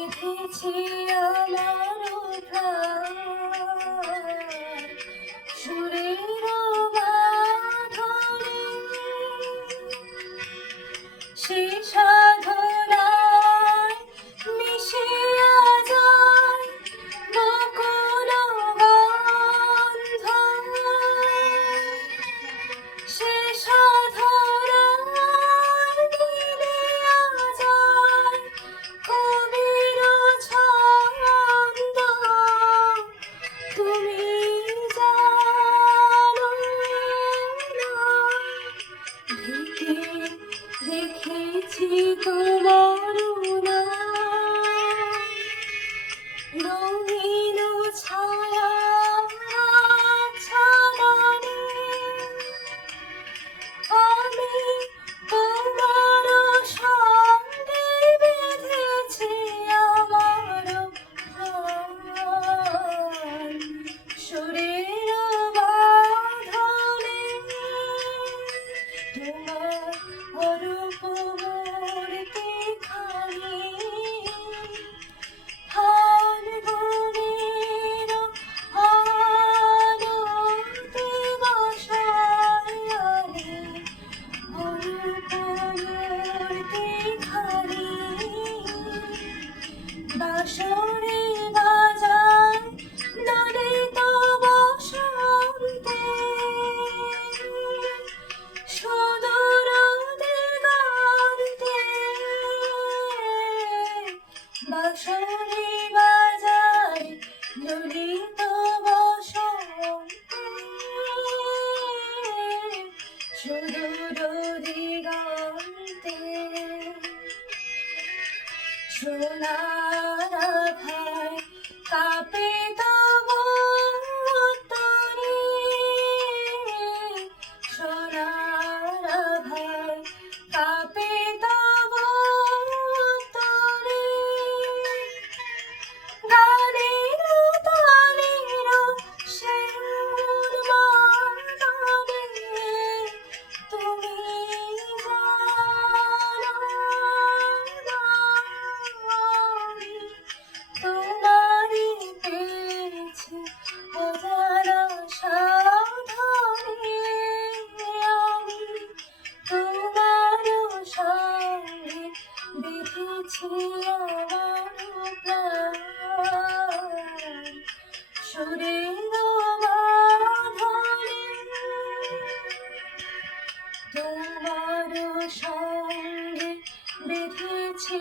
দেখেছি আমার রেখেছি তোমার নাম। true love. সঙ্গে বেঁধেছি